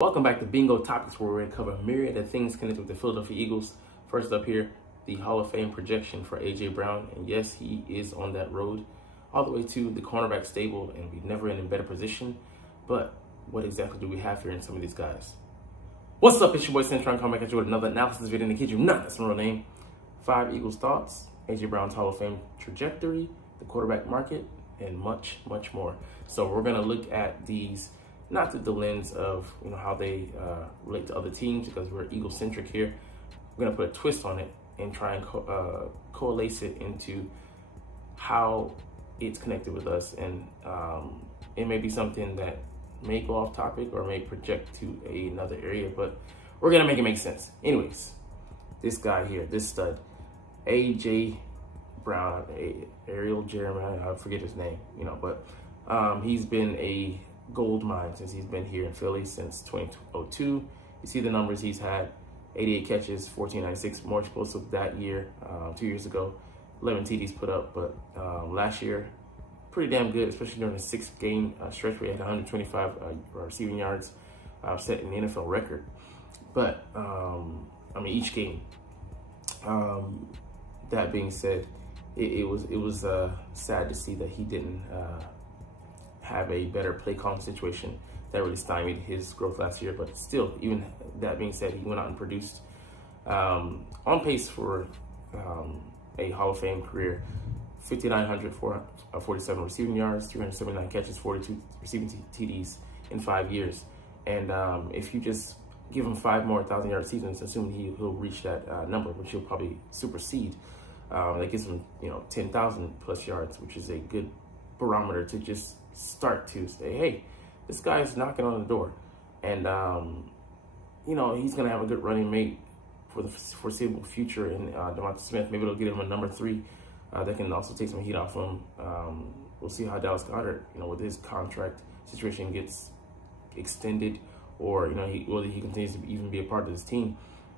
Welcome back to Bingo Topics, where we're going to cover a myriad of things connected with the Philadelphia Eagles. First up here, the Hall of Fame projection for A.J. Brown. And yes, he is on that road all the way to the cornerback stable, and we've never been in a better position. But what exactly do we have here in some of these guys? What's up? It's your boy Cintron coming back at you with another analysis video. And to kid you not, that's my real name. 5 Eagles thoughts, A.J. Brown's Hall of Fame trajectory, the quarterback market, and much, much more. So we're going to look at these not through the lens of how they relate to other teams, because we're Eagle-centric here. We're going to put a twist on it and try and coalesce it into how it's connected with us. And it may be something that may go off topic or may project to another area, but we're going to make it make sense. Anyways, this guy here, this stud, A.J. Brown, Ariel Jeremiah, I forget his name, but he's been a gold mine since he's been here in Philly since 2002. You see the numbers he's had: 88 catches, 1496, more explosive that year, 2 years ago, 11 TDs put up. But last year, pretty damn good, especially during the 6-game stretch where he had 125 receiving yards, set in the NFL record. But I mean, each game. That being said, it was sad to see that he didn't have a better play calling situation that really stymied his growth last year. But still, even that being said, he went out and produced, on pace for a Hall of Fame career: 5,947 receiving yards, 379 catches, 42 receiving TDs in 5 years. And if you just give him 5 more 1,000-yard seasons, assuming he'll reach that number, which he'll probably supersede, that gives him 10,000 plus yards, which is a good barometer to just start to say, hey, this guy is knocking on the door. And he's gonna have a good running mate for the foreseeable future in Devonta Smith. Maybe it'll get him a number 3 that can also take some heat off him. We'll see how Dallas Goedert, with his contract situation, gets extended, or whether he continues to even be a part of this team.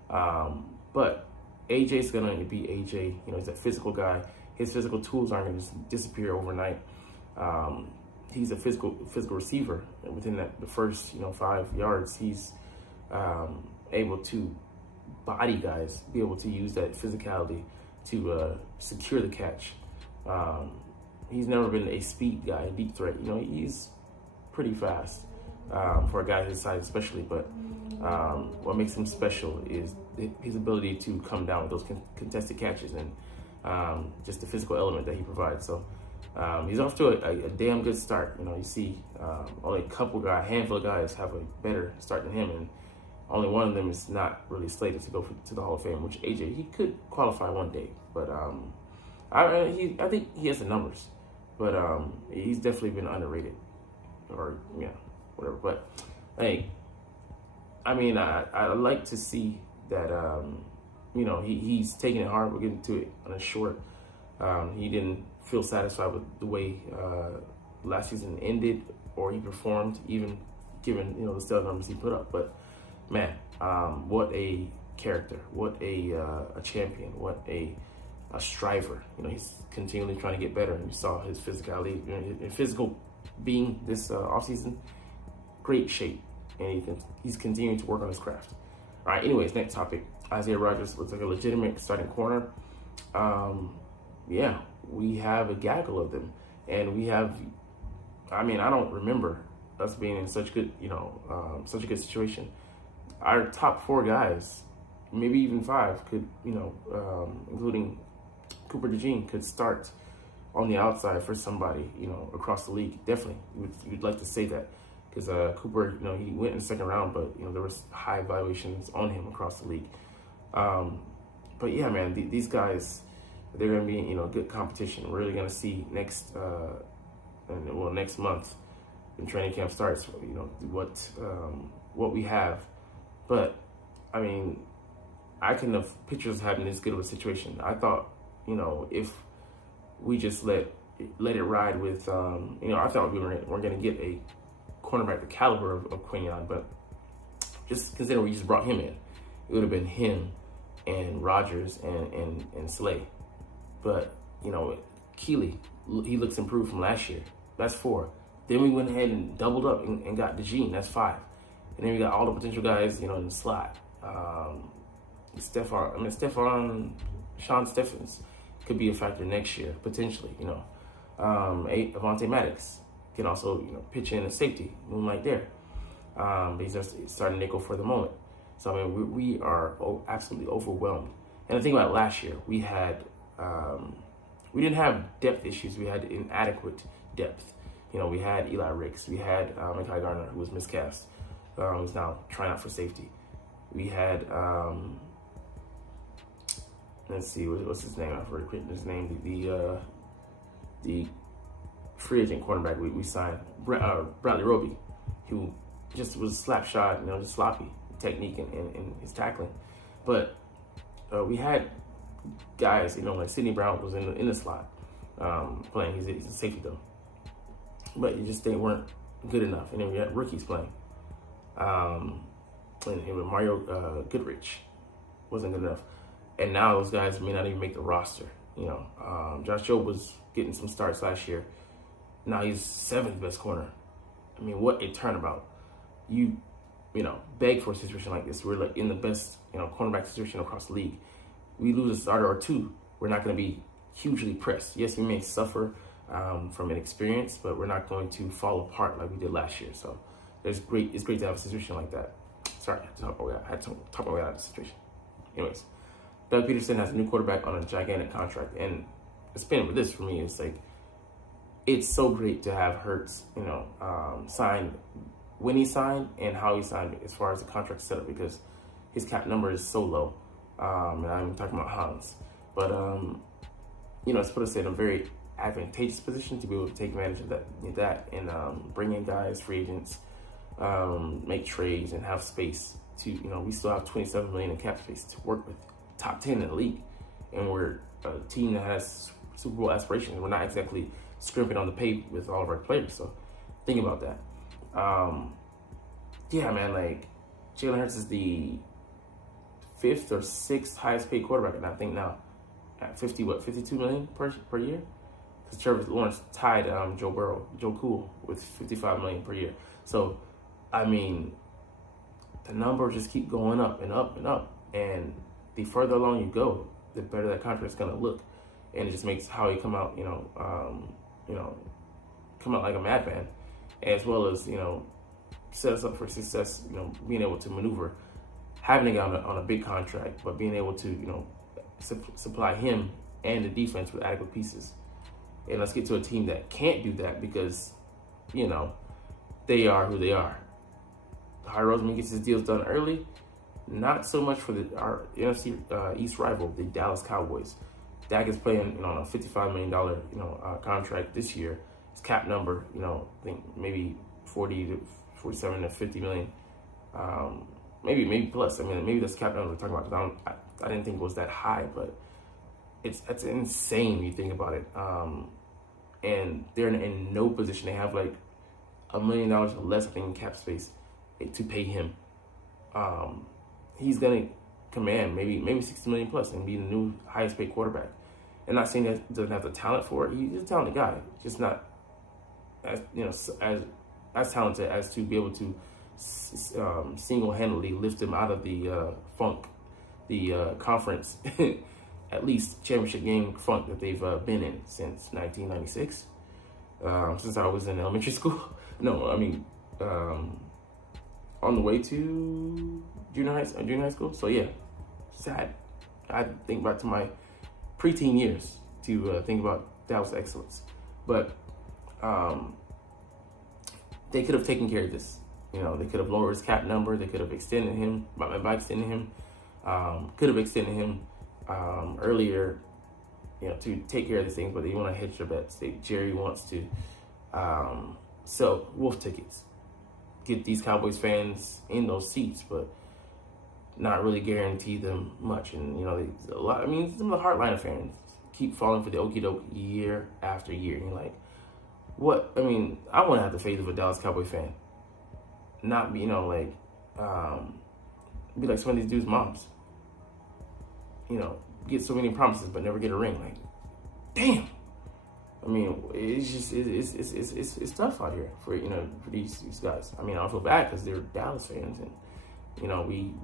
But AJ's gonna be AJ. He's a physical guy. His physical tools aren't gonna just disappear overnight. He's a physical receiver, and within the first 5 yards, he's able to body guys, be able to use that physicality to secure the catch. He's never been a speed guy, a deep threat. He's pretty fast for a guy his size, especially. But what makes him special is his ability to come down with those contested catches and just the physical element that he provides. So he's off to a damn good start. You see only a handful of guys have a better start than him, and only one of them is not really slated to go to the Hall of Fame, which AJ, he could qualify one day. But I think he has the numbers, but he's definitely been underrated, or whatever. But hey, I mean, I like to see that he's taking it hard. We're getting to it on a short. He didn't feel satisfied with the way last season ended, or he performed, even given the stellar numbers he put up. But man, what a character, what a champion, what a striver. He's continually trying to get better, and you saw his physicality, his physical being this offseason. Great shape, and he's continuing to work on his craft. All right, anyways, next topic. Isaiah Rodgers looks like a legitimate starting corner. Yeah, we have a gaggle of them, and we have, I mean, I don't remember us being in such good, such a good situation. Our top 4 guys, maybe even 5, could, including Cooper DeJean, could start on the outside for somebody, across the league. Definitely, you'd like to say that, because Cooper, he went in the 2nd round, but there was high valuations on him across the league. But yeah, man, these guys, they're going to be, good competition. We're really going to see next month when training camp starts, what we have. But I mean, I couldn't have pictured us having this good of a situation. I thought, if we just let it ride with, I thought we weren't going to get a cornerback the caliber of Quinion, but just consider we just brought him in, it would have been him and Rodgers and Slay. But Keeley, he looks improved from last year. That's 4. Then we went ahead and doubled up and got DeJean. That's 5. And then we got all the potential guys, you know, in the slot. Sean Stephens could be a factor next year, potentially, you know. Avonte Maddox can also, you know, pitch in a safety, moonlight there. But he's just starting nickel for the moment. So, I mean, we are absolutely overwhelmed. And the thing about last year, we didn't have depth issues. We had inadequate depth. You know, we had Eli Ricks. We had Mekhi Garner, who was miscast, who's now trying out for safety. We had, let's see, what's his name? I've already written his name. The free agent cornerback we signed, Bradley Roby, who just was slap shot, you know, just sloppy technique in his tackling. But we had guys, you know, like Sidney Brown was in the slot playing. He's a safety though, but they weren't good enough. And then we had rookies playing, and Mario Goodrich wasn't good enough. And now those guys may not even make the roster. You know, Josh Jobe was getting some starts last year. Now he's 7th best corner. I mean, what a turnabout! You know, beg for a situation like this. We're like in the best, you know, cornerback situation across the league. We lose a starter or two, we're not going to be hugely pressed. Yes, we may suffer from inexperience, but we're not going to fall apart like we did last year. So it's great to have a situation like that. Sorry, I had to talk my way out of the situation. Anyways, Doug Peterson has a new quarterback on a gigantic contract. And the spin with this for me is like, it's so great to have Hurts, you know, signed when he signed and how he signed as far as the contract setup, because his cap number is so low. And I'm talking about Hans. But, you know, it's put us in a very advantageous position to be able to take advantage of that and bring in guys, free agents, make trades and have space to, you know, we still have $27 million in cap space to work with, top 10 in the league. And we're a team that has Super Bowl aspirations. We're not exactly scrimping on the pay with all of our players. So think about that. Yeah, man, like Jalen Hurts is the 5th or 6th highest paid quarterback, and I think now at 52 million per year? Because Trevor Lawrence tied Joe Cool with 55 million per year. So, I mean, the numbers just keep going up and up and up. And the further along you go, the better that contract is going to look. And it just makes Howie come out, come out like a madman, as well as, you know, set us up for success, you know, being able to maneuver, having a guy on a big contract, but being able to, you know, supply him and the defense with adequate pieces. And let's get to a team that can't do that because, you know, they are who they are. Howie Roseman gets his deals done early, not so much for our NFC East rival, the Dallas Cowboys. Dak is playing, you know, on a $55 million, contract this year. His cap number, you know, I think maybe 40 to 47 to 50 million. Maybe plus. I mean, maybe that's the cap number we're talking about, because I didn't think it was that high, but it's insane when you think about it. And they're in no position. They have like $1 million or less, I think, in cap space to pay him. He's gonna command maybe 60 million plus and be the new highest paid quarterback. And not saying that he doesn't have the talent for it. He's a talented guy, just not as, you know, as talented as to be able to single-handedly lift him out of the funk, the conference, at least championship game funk that they've been in since 1996, since I was in elementary school. No, I mean, on the way to junior high school. So yeah, sad. I think back to my preteen years to think about Dallas excellence, but they could have taken care of this. You know, they could have lowered his cap number. They could have extended him by extending him. Could have extended him earlier, you know, to take care of these things. But they want to hedge their bets. Jerry wants to sell wolf tickets, get these Cowboys fans in those seats, but not really guarantee them much. And, you know, a lot. I mean, some of the hardliner fans keep falling for the okie doke year after year. And you're like, what? I mean, I want to have the faith of a Dallas Cowboy fan. Not be, you know, like, be like some of these dudes' moms. You know, get so many promises but never get a ring. Like, damn. I mean, it's just it's tough out here for for these guys. I mean, I don't feel bad because they're Dallas fans, and we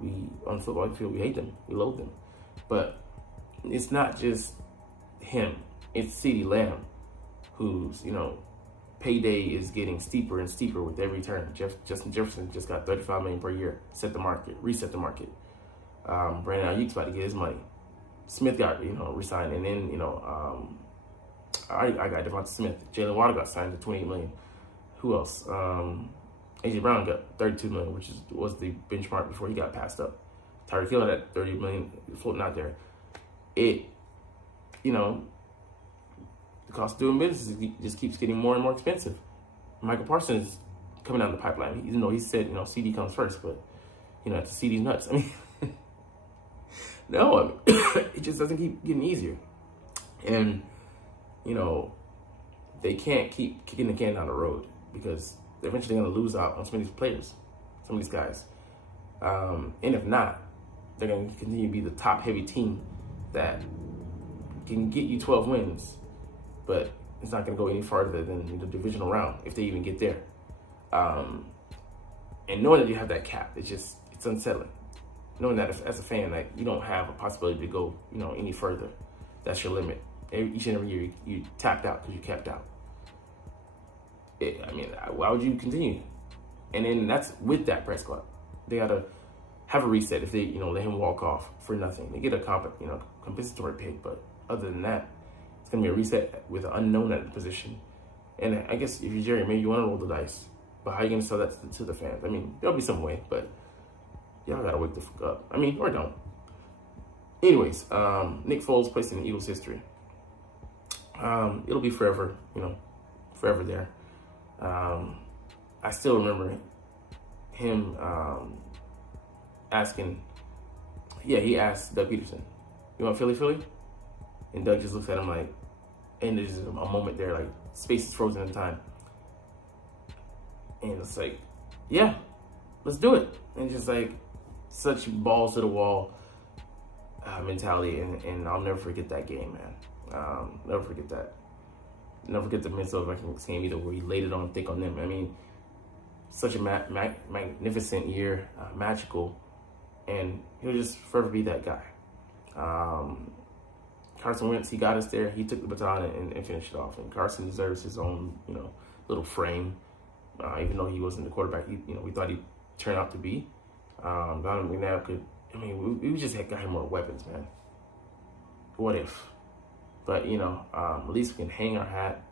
on the football field we hate them, we loathe them, but it's not just him. It's CeeDee Lamb, who's payday is getting steeper and steeper with every turn. Justin Jefferson just got $35 million per year. Reset the market. Brandon Ayuk's about to get his money. Smith got resigned, and then I got Devonta Smith. Jalen Waddle got signed to $28 million. Who else? AJ Brown got $32 million, which was the benchmark before he got passed up. Tyreek Hill had $30 million floating out there. The cost of doing business just keeps getting more and more expensive. Michael Parsons is coming down the pipeline. Even though he said, CD comes first, but, it's CD's nuts. I mean, no, it just doesn't keep getting easier. And, they can't keep kicking the can down the road because they're eventually going to lose out on some of these players, some of these guys. And if not, they're going to continue to be the top-heavy team that can get you 12 wins, but it's not going to go any farther than the divisional round if they even get there. And knowing that you have that cap, it's unsettling. Knowing that as a fan, like, you don't have a possibility to go, any further. That's your limit. Each and every year you tapped out because you capped out. I mean, why would you continue? And then that's with that Prescott. They got to have a reset if they, let him walk off for nothing. They get a compensatory pick, but other than that, it's going to be a reset with an unknown at the position. And I guess if you're Jerry, maybe you want to roll the dice, but how are you going to sell that to the fans? I mean, there'll be some way, but y'all got to wake the fuck up. I mean, or don't. Anyways, Nick Foles placed in Eagles history. It'll be forever, forever there. I still remember him asking, he asked Doug Peterson, "You want Philly?" And Doug just looks at him like, and there's a moment there, like space is frozen in time. And it's like, yeah, let's do it. And just like such balls to the wall mentality. And I'll never forget that game, man. Never forget that. Never forget the Minnesota Vikings game either, where he laid it on thick on them. I mean, such a magnificent year, magical, and he'll just forever be that guy. Carson Wentz, he got us there. He took the baton and finished it off. And Carson deserves his own, little frame, even though he wasn't the quarterback we thought he'd turn out to be. Donovan McNabb could. I mean, we just got him more weapons, man. What if? But, at least we can hang our hat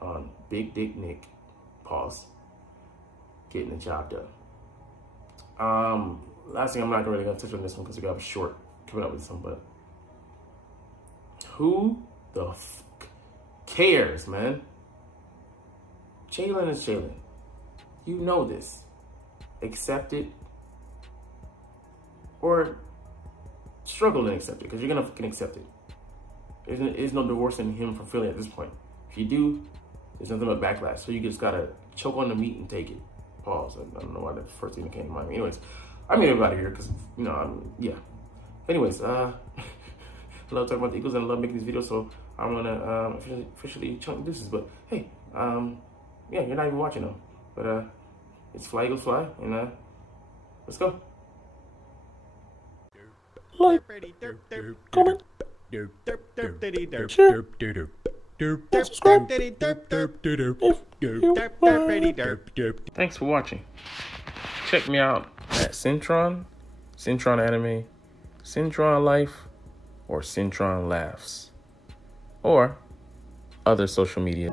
on Big Dick Nick, pause, getting the job done. Last thing, I'm not really going to touch on this one because we got a short coming up with some, but who the fuck cares, man? Jalen is Jalen. You know this. Accept it or struggle and accept it, because you're going to fucking accept it. There's no divorcing him from Philly at this point. If you do, there's nothing but backlash. So you just gotta choke on the meat and take it. Pause. I don't know why that's the first thing that came to mind. Anyways, I'm getting out of here because, yeah. Anyways, I love talking about the Eagles and I love making these videos, so I'm gonna officially chunk deuces. But hey, yeah, you're not even watching them. But it's Fly Eagles Fly, and let's go. Like, comment, share, and subscribe if you like. Thanks for watching. Check me out at Cintron, Cintron Anime, Cintron Life, or Cintron Laughs, or other social media.